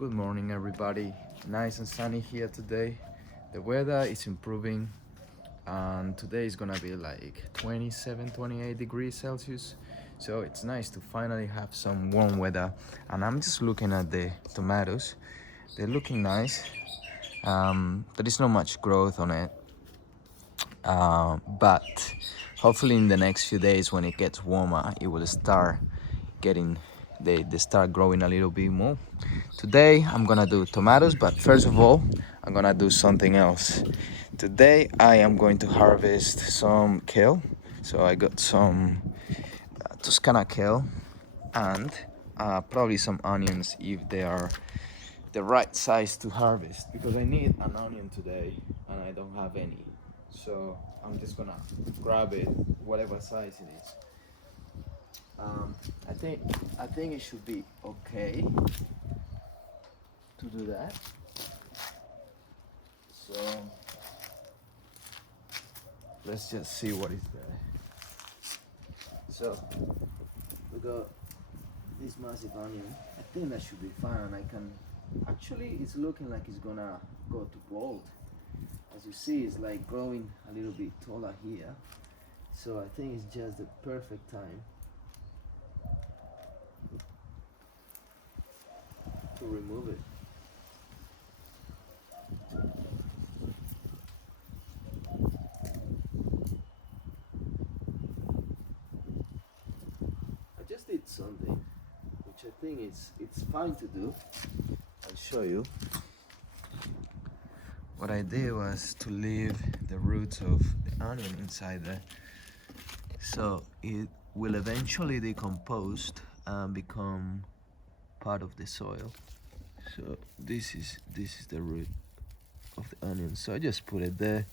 Good morning, everybody. Nice and sunny here today. The weather is improving, and today is gonna be like 27, 28 degrees Celsius. So it's nice to finally have some warm weather. And I'm just looking at the tomatoes. They're looking nice. There is not much growth on it, but hopefully in the next few days when it gets warmer, it will start getting they start growing a little bit more. Today I'm gonna do tomatoes, but first of all I'm gonna do something else. Today I am going to harvest some kale. So I got some Toscana kale and probably some onions if they are the right size to harvest, because I need an onion today and I don't have any. So I'm just gonna grab it, whatever size it is. Um, I think I think it should be okay to do that. So let's just see what is there. So we got this massive onion. I think that should be fine. I can actually, it's looking like it's gonna go to gold. As you see, it's like growing a little bit taller here. So I think it's just the perfect time to remove it. I just did something which I think it's fine to do. I'll show you. What I did was to leave the roots of the onion inside there, so it will eventually decompose and become part of the soil. So this is the root of the onion. So I just put it there.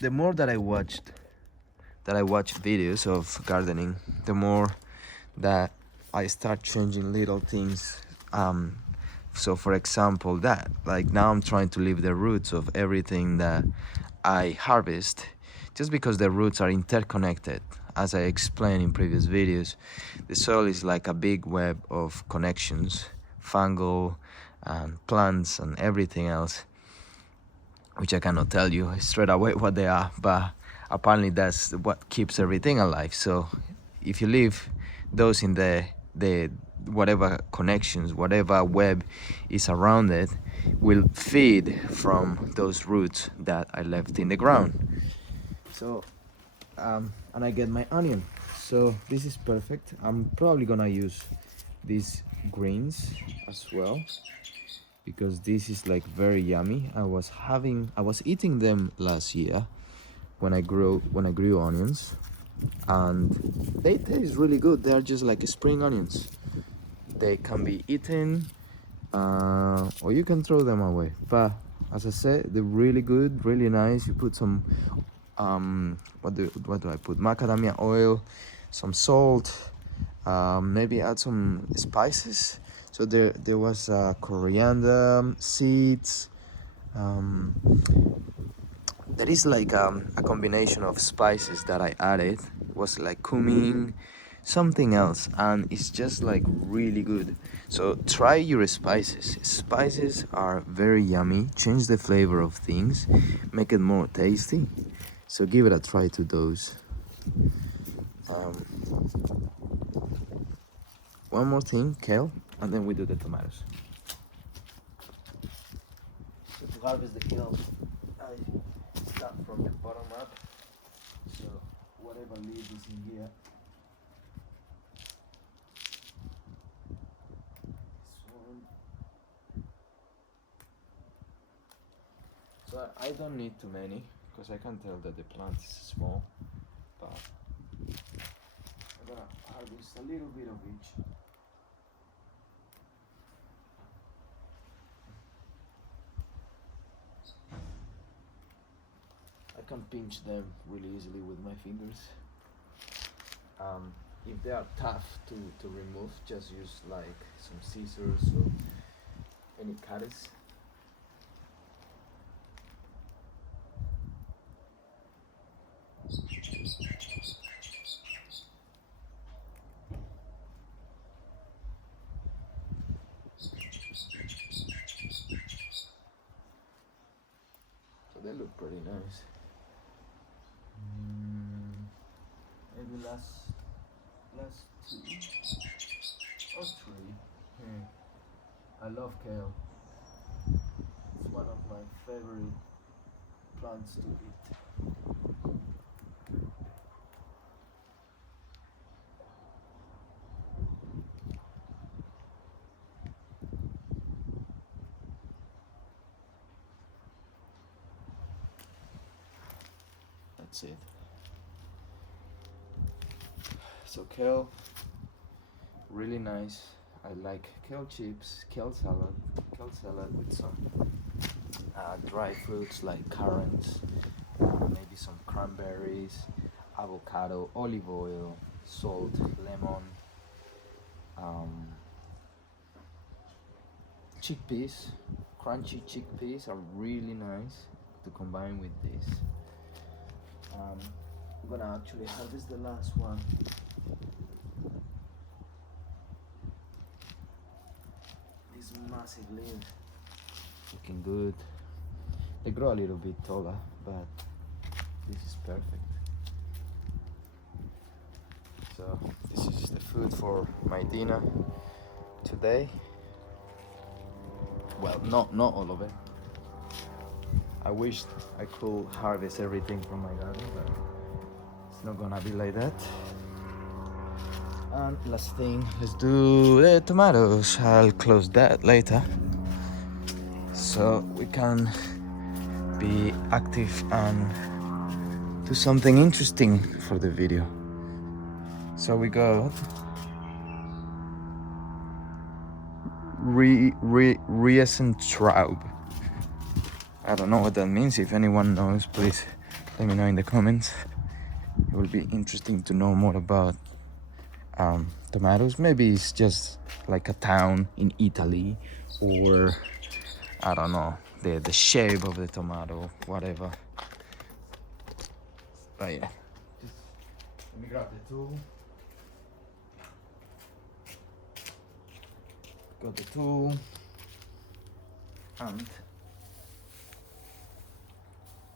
The more that I watch videos of gardening, the more that I start changing little things. So for example, that like now I'm trying to leave the roots of everything that I harvest, just because the roots are interconnected. As I explained in previous videos, the soil is like a big web of connections, fungal and plants and everything else, which I cannot tell you straight away what they are, but apparently that's what keeps everything alive. So if you leave those in the whatever connections, whatever web is around it, will feed from those roots that I left in the ground. So and I get my onion. So this is perfect. I'm probably gonna use these greens as well, because this is like very yummy. I was eating them last year when I grew onions, and they taste really good. They are just like spring onions. They can be eaten, or you can throw them away. But as I said, they're really good, really nice. You put some what do I put? Macadamia oil, some salt, maybe add some spices. So there was coriander seeds. There is like a combination of spices that I added. It was like cumin, something else, and it's just like really good. So try your spices. Spices are very yummy, change the flavor of things, make it more tasty. So give it a try to those. One more thing, kale, and then we do the tomatoes. So to harvest the kale, I start from the bottom up. So whatever leaf is in here, this one. So I don't need too many, because I can tell that the plant is small, but I'm gonna harvest a little bit of each. I can pinch them really easily with my fingers. If they are tough to remove, just use like some scissors or any cutters. I love kale. It's one of my favorite plants to eat. That's it. So kale, really nice. I like kale chips, kale salad with some dry fruits like currants, maybe some cranberries, avocado, olive oil, salt, lemon, um, chickpeas. Crunchy chickpeas are really nice to combine with this. I'm gonna actually harvest the last one. This massive leaf, looking good. They grow a little bit taller, but this is perfect. So this is the food for my dinner today. Well, not all of it. I wish I could harvest everything from my garden, but it's not gonna be like that. And last thing, let's do the tomatoes. I'll close that later, so we can be active and do something interesting for the video. So we got riesentraube. I don't know what that means. If anyone knows, please let me know in the comments. It will be interesting to know more about tomatoes. Maybe it's just like a town in Italy, or I don't know, the shape of the tomato, whatever. But yeah, just let me grab the tool. Got the tool, and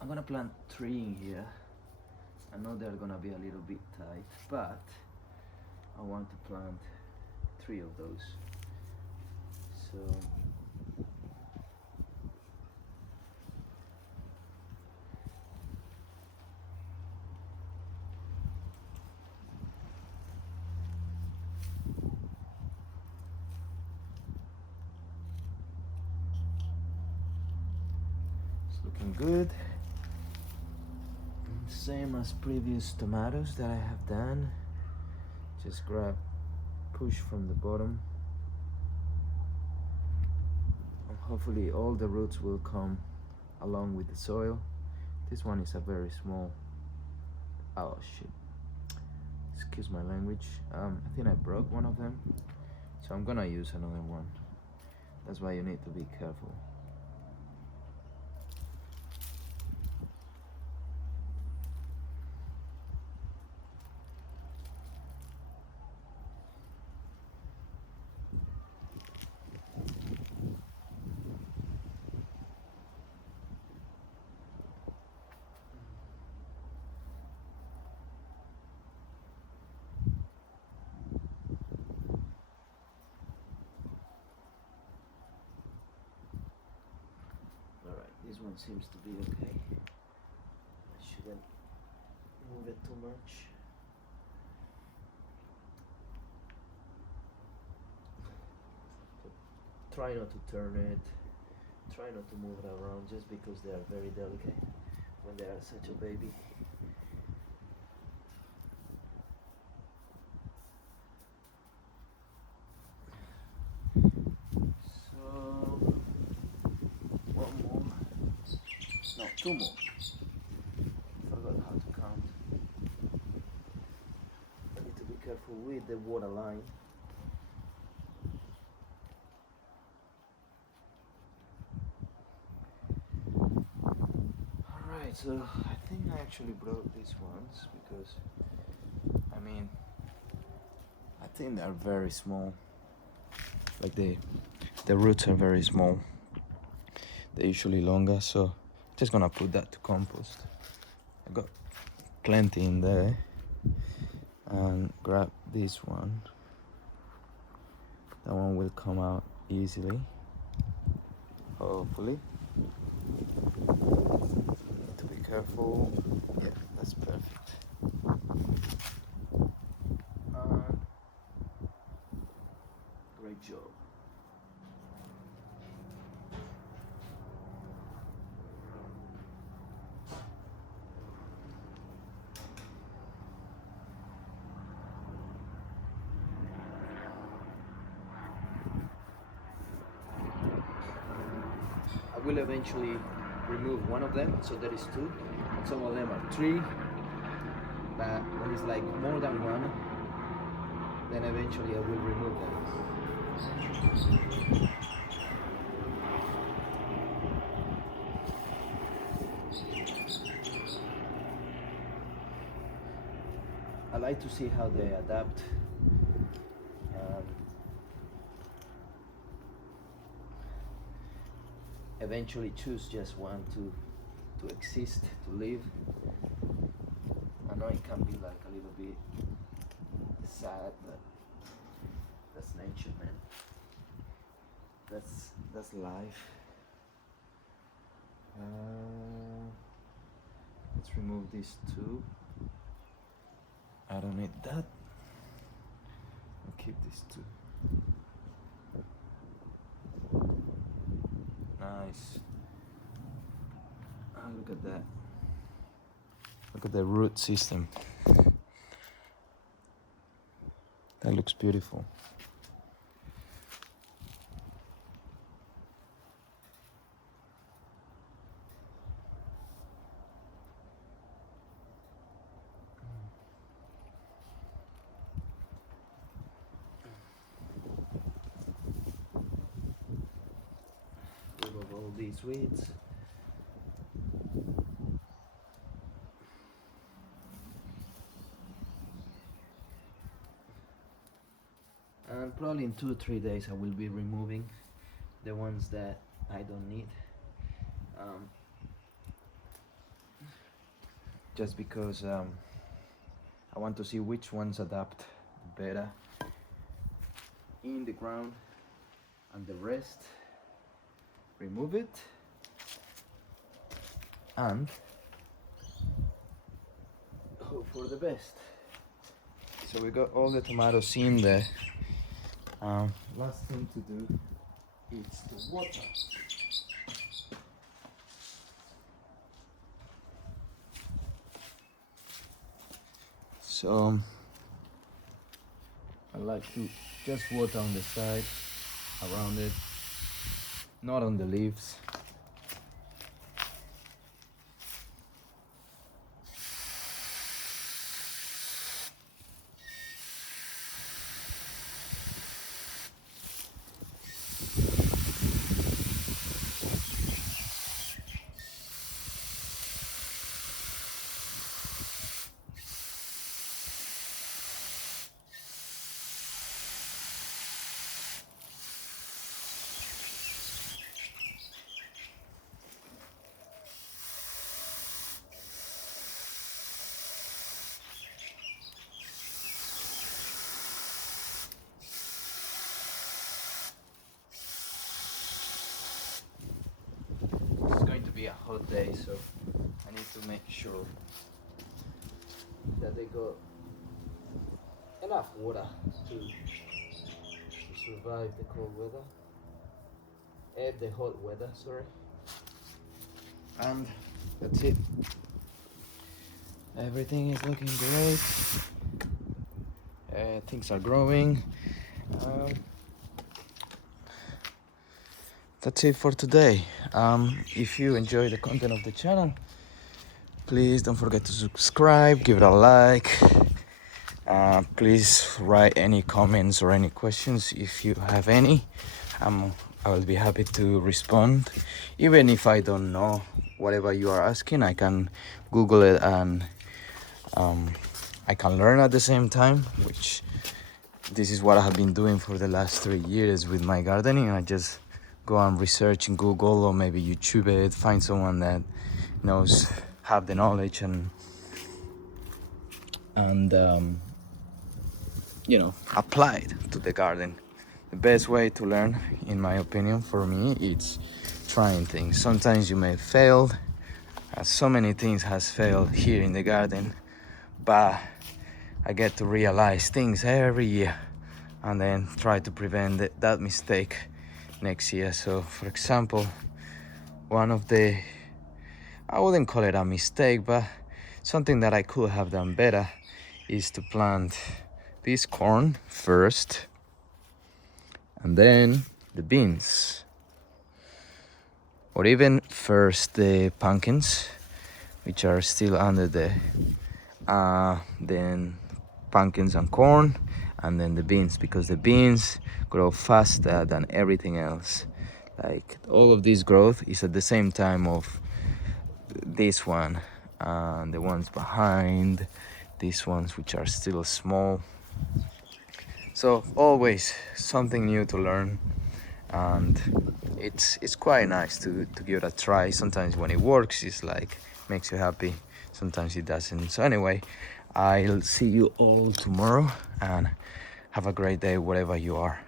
I'm gonna plant 3 in here. I know they're gonna be a little bit tight, but I want to plant 3 of those. So it's looking good. Same as previous tomatoes that I have done. Just push from the bottom, and hopefully all the roots will come along with the soil. This one is a very small, oh shit, excuse my language. I think I broke one of them, so I'm gonna use another one. That's why you need to be careful. This one seems to be okay. I shouldn't move it too much. Try not to turn it. Try not to move it around, just because they are very delicate when they are such a baby. No, 2 more. Forgot how to count. I need to be careful with the water line. Alright, so I think I actually broke these ones because, I mean, I think they're very small. Like the roots are very small. They're usually longer, so just gonna put that to compost. I got plenty in there, and grab this one. That one will come out easily. Hopefully. Need to be careful. Yeah, that's perfect. Great job. I will eventually remove one of them, so there is two. Some of them are three, but when it's like more than one, then eventually I will remove them. I like to see how they adapt. Eventually choose just one to exist, to live. I know it can be like a little bit sad, but that's nature, man. That's life. Let's remove these two. I don't need that. I'll keep these two. Nice. Oh, look at that. Look at the root system. That looks beautiful. Remove all these weeds. And probably in 2-3 days I will be removing the ones that I don't need. Just because I want to see which ones adapt better in the ground, and the rest remove it and hope for the best. So we got all the tomatoes in there. Last thing to do is to water. So I like to just water on the side, around it, not on the leaves. It's going to be a hot day, so I need to make sure that they got enough water to survive the cold weather, the hot weather, sorry. And that's it. Everything is looking great. Things are growing. That's it for today. If you enjoy the content of the channel, please don't forget to subscribe, give it a like. Please write any comments or any questions if you have any. I will be happy to respond. Even if I don't know whatever you are asking, I can Google it, and I can learn at the same time, which this is what I have been doing for the last 3 years with my gardening. I just go and research in Google or maybe YouTube it, find someone that knows, have the knowledge, and apply it to the garden. the best way to learn, in my opinion, for me, it's trying things. Sometimes you may fail, as so many things has failed here in the garden, but I get to realize things every year and then try to prevent that mistake next year. So for example, one of the, I wouldn't call it a mistake, but something that I could have done better is to plant this corn first and then the beans, or even first the pumpkins, which are still under the then pumpkins and corn, and then the beans, because the beans grow faster than everything else. Like all of this growth is at the same time of this one and the ones behind, these ones which are still small. So always something new to learn, and it's quite nice to give it a try. Sometimes when it works, it's like makes you happy, sometimes it doesn't. So anyway, I'll see you all tomorrow and have a great day wherever you are.